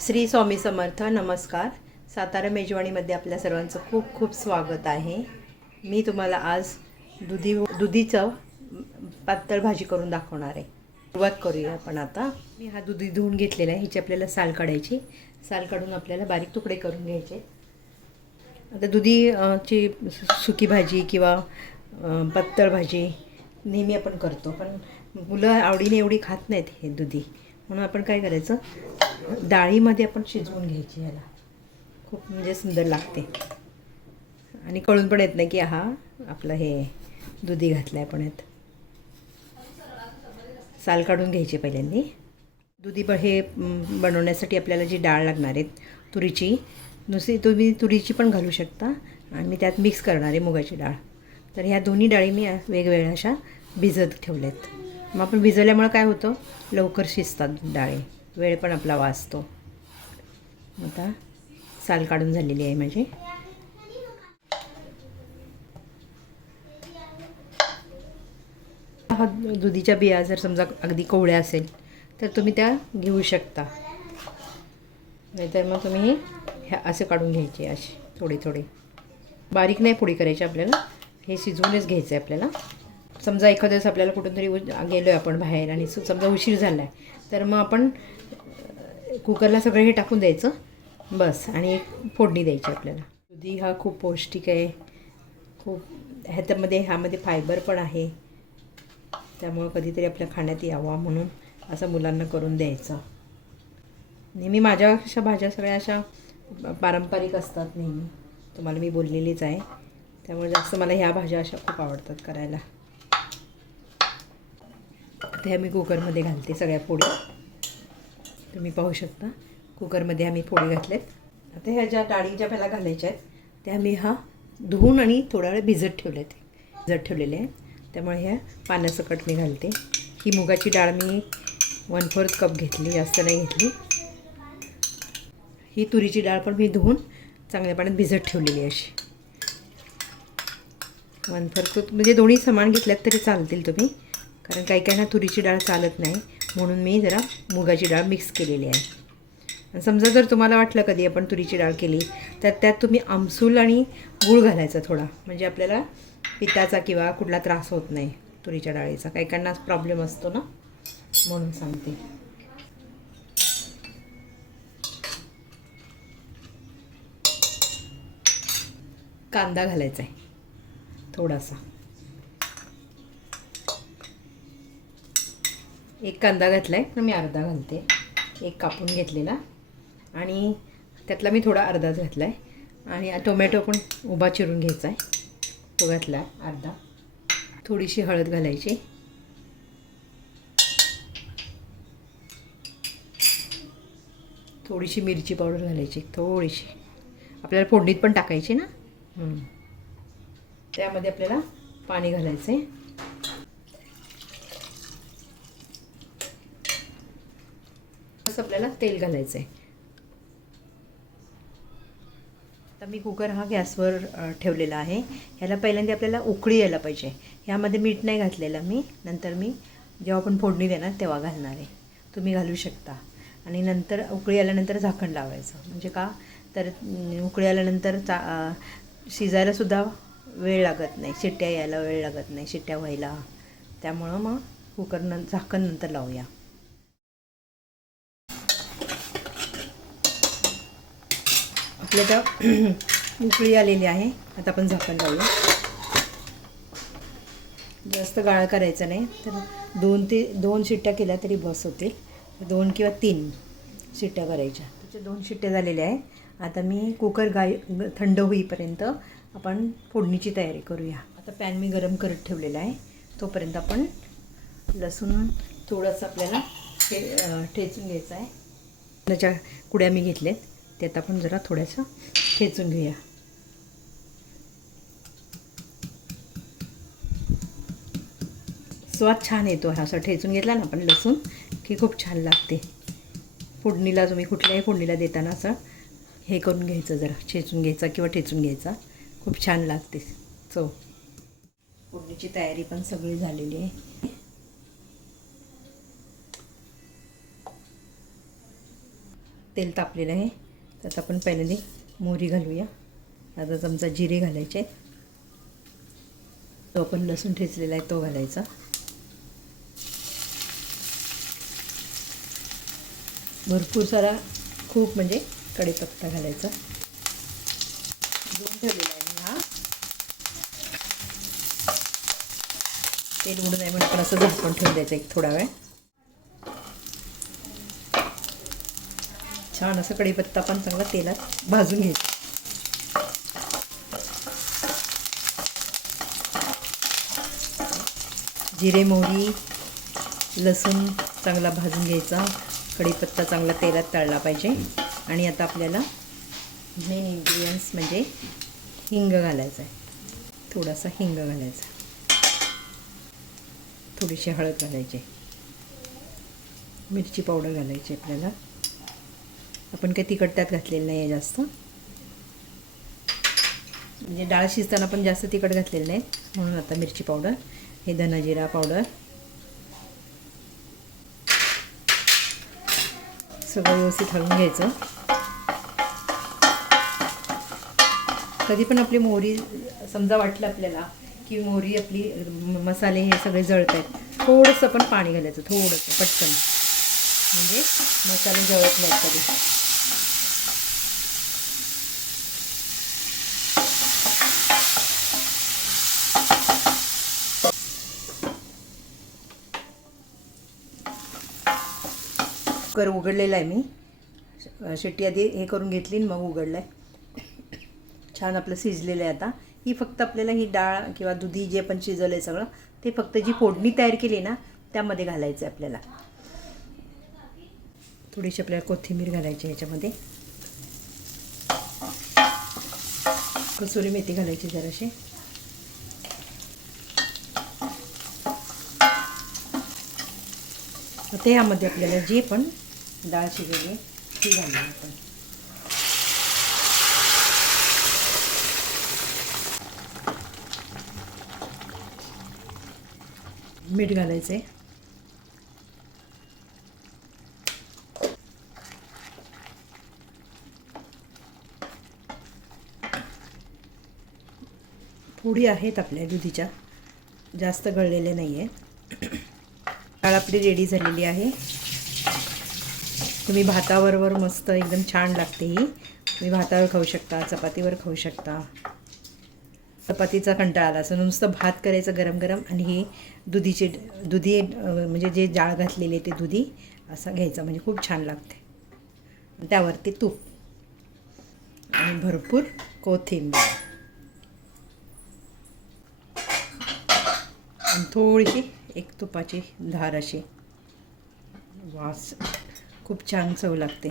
श्री स्वामी समर्थ नमस्कार. सातारा मेजवानीमध्ये आपल्या सर्वांचं खूप खूप स्वागत आहे. मी तुम्हाला आज दुधी दुधीचं पातळ भाजी करून दाखवणार आहे. सुरुवात करूया आपण आता. मी हा दुधी धुवून घेतलेला आहे. ह्याची आपल्याला साल काढायची. साल काढून आपल्याला बारीक तुकडे करून घ्यायचे. आता दुधीची सुकी भाजी किंवा पातळ भाजी नेहमी आपण करतो पण मुलं आवडीने एवढी खात नाहीत हे दुधी. म्हणून आपण काय करायचं? डाळीमध्ये आपण शिजवून घ्यायची ह्याला खूप म्हणजे सुंदर लागते. आणि कळून पण येत नाही की हा आपलं हे दुधी घातलं आहे आपण यात. साल काढून घ्यायची पहिल्यांदी. दुधी ब हे बनवण्यासाठी आपल्याला जी डाळ लागणार आहे तुरीची नुसती तुम्ही तुरीची पण घालू शकता आणि मी त्यात मिक्स करणार आहे मुगाची डाळ. तर ह्या दोन्ही डाळी मी वेगवेगळ्या अशा भिजत ठेवल्यात. मग आपण भिजवल्यामुळं काय होतं? लवकर शिजतात डाळी. वेळ पण आपला वाचतो. आता साल काढून झालेली आहे माझी. हा दुधीच्या बिया जर समजा अगदी कोवळ्या असेल तर तुम्ही त्या घेऊ शकता. नाहीतर मग तुम्ही ह्या असे काढून घ्यायचे असे थोडे थोडे बारीक नाही पोळी करायची आपल्याला. हे शिजवूनच घ्यायचं आहे आपल्याला. समजा एखाद्या वेळेस आपल्याला कुठून तरी गेलो आहे आपण बाहेर आणि समजा उशीर झाला आहे तर मग आपण कुकरला सगळं हे टाकून द्यायचं बस आणि एक फोडणी द्यायची आपल्याला. दुधी हा खूप पौष्टिक आहे. खूप ह्याच्यामध्ये ह्यामध्ये फायबर पण आहे. त्यामुळं कधीतरी आपल्या खाण्यात यावा म्हणून असं मुलांना करून द्यायचं. नेहमी माझ्या अशा भाज्या सगळ्या अशा पारंपरिक असतात नेहमी. तुम्हाला मी बोललेलीच आहे. त्यामुळे जास्त मला ह्या भाज्या अशा खूप आवडतात करायला. ते आम्ही कुकरमध्ये घालते सगळ्या फोडी तुम्ही पाहू शकता. कुकरमध्ये आम्ही फोडी घातल्यात. आता ह्या ज्या डाळी ज्या पहिला घालायच्या आहेत त्या आम्ही हा धुवून आणि थोडा वेळ भिजत ठेवले ते भिजत ठेवलेले आहे त्यामुळे ह्या पाण्यासकट मी घालते. ही मुगाची डाळ मी वन फोर्थ कप घेतली जास्त नाही घेतली. ही तुरीची डाळ पण मी धुवून चांगल्या पाण्यात भिजत ठेवलेली अशी. वन फोर्थ कप म्हणजे दोन्ही समान घेतल्यात तरी चालतील तुम्ही. कारण काही काहींना तुरीची डाळ चालत नाही म्हणून मी जरा मुगाची डाळ मिक्स केलेली आहे. आणि समजा जर तुम्हाला वाटलं कधी आपण तुरीची डाळ केली तर त्यात तुम्ही आमसूल आणि गूळ घालायचा थोडा. म्हणजे आपल्याला पित्याचा किंवा कुठला त्रास होत नाही तुरीच्या डाळीचा. काही काहींना प्रॉब्लेम असतो ना म्हणून सांगते. कांदा घालायचा आहे थोडासा. एक कांदा घातला आहे मी अर्धा घालते. एक कापून घेतलेला. आणि त्यातला मी थोडा अर्धाच घातला आहे आणि टोमॅटो पण उभा चिरून घ्यायचा आहे तो घातला अर्धा. थोडीशी हळद घालायची. थोडीशी मिरची पावडर घालायची. थोडीशी. आपल्याला फोडणीत पण टाकायची ना. त्यामध्ये आपल्याला पाणी घालायचं आहे थोडंसं आपल्याला तेल घालायचं आहे आता मी कुकर हा गॅसवर ठेवलेला आहे. ह्याला पहिल्यांदा आपल्याला उकळी यायला पाहिजे. ह्यामध्ये मीठ नाही घातलेलं मी. नंतर मी जेव्हा आपण फोडणी देणार तेव्हा घालणार आहे. तुम्ही घालू शकता. आणि नंतर उकळी आल्यानंतर झाकण लावायचं. म्हणजे का? तर उकळी आल्यानंतर चा शिजायलासुद्धा वेळ लागत नाही. शिट्ट्या यायला वेळ लागत नाही. शिट्ट्या व्हायला. त्यामुळं मग कुकर न झाकण नंतर लावूया. आपल्या तर उकळी आलेली आहे. आता आपण झाकण लावूया. जास्त गाळ करायचं नाही. तर दोन ते दोन शिट्ट्या केल्या तरी बस होतील. दोन किंवा तीन शिट्ट्या करायच्या. त्याच्या दोन शिट्ट्या झालेल्या आहे. आता मी कुकर गाय थंड होईपर्यंत आपण फोडणीची तयारी करूया. आता पॅन मी गरम करत ठेवलेला आहे. तोपर्यंत आपण लसूण थोडंसं आपल्याला ठे ठेचून घ्यायचं आहे. त्याच्या कुड्या मी घेतल्यात. त्यात आपण जरा थोड्याशा ठेचून घेऊया. स्वाद छान येतो हा. असा ठेचून घेतला ना आपण लसूण की खूप छान लागते. फोडणीला तुम्ही कुठल्याही फोडणीला देताना असं हे करून घ्यायचं जरा. ठेचून घ्यायचा किंवा ठेचून घ्यायचा. खूप छान लागते. चव. फोडणीची तयारी पण सगळी झालेली आहे. तेल तापलेलं आहे. त्यात आपण पहिल्यांदा मोहरी घालूया. आता चमचा जिरे घालायचे. तो आपण लसूण ठेचलेला आहे तो घालायचा. भरपूर सारा खूप म्हणजे कढीपत्ता घालायचा. दोन ठेवलेला आहे मी हा. तेल उडून आहे म्हणून पण असं झाकून ठेवून द्यायचं एक थोडा वेळ. छान असं कढीपत्ता पण चांगला तेलात भाजून घ्यायचा. जिरे मोहरी लसूण चांगला भाजून घ्यायचा. कढीपत्ता चांगला तेलात तळला पाहिजे. आणि आता आपल्याला मेन इन्ग्रिडियंट्स म्हणजे हिंग घालायचं आहे. थोडासा हिंग घालायचा थोडीशी हळद घालायची मिरची पावडर घालायची आपल्याला. आपण काही तिखट त्यात घातलेलं नाही आहे जास्त. म्हणजे डाळ शिजताना पण जास्त तिखट घातलेलं नाही. म्हणून आता मिरची पावडर हे धनाजिरा पावडर. सगळं व्यवस्थित हळून घ्यायचं. कधी पण आपली मोहरी समजा वाटलं आपल्याला की मोहरी आपली मसाले हे सगळे जळत आहेत थोडंसं पण पाणी घालायचं थोडंसं पटकन. म्हणजे मसाले जळत नाहीत कधी. कुकर उघडलेला आहे मी. शिट्टी आधी हे करून घेतली मग उघडलं आहे छान आपलं शिजलेलं आहे आता. ही फक्त आपल्याला ही डाळ किंवा दुधी जे पण शिजवलं आहे सगळं ते फक्त जी फोडणी तयार केली ना त्यामध्ये घालायचं आहे आपल्याला. थोडीशी आपल्याला कोथिंबीर घालायची ह्याच्यामध्ये कसुरी मेथी घालायची जराशी. आता यामध्ये आपल्याला जे पण डाळ शिजवली. ती घालूया आपण. मीठ घालायचं आहे फोडी आहेत आपल्या दुधीच्या. जास्त गळलेल्या नाही आहेत डाळ आपली रेडी झालेली आहे. तुम्ही भाताबरोबर मस्त एकदम छान लागते ही. तुम्ही भातावर खाऊ शकता चपातीवर खाऊ शकता. चपातीचा कंटाळा आला. असं नुसतं भात करायचं गरम गरम आणि ही दुधीची दुधी म्हणजे जे जाळ घातलेले ते दुधी असं घ्यायचं. म्हणजे खूप छान लागते. त्यावरती तूप आणि भरपूर कोथिंबीर. आणि थोडीशी एक तुपाची धार अशी. वास खूप छान चव लागते.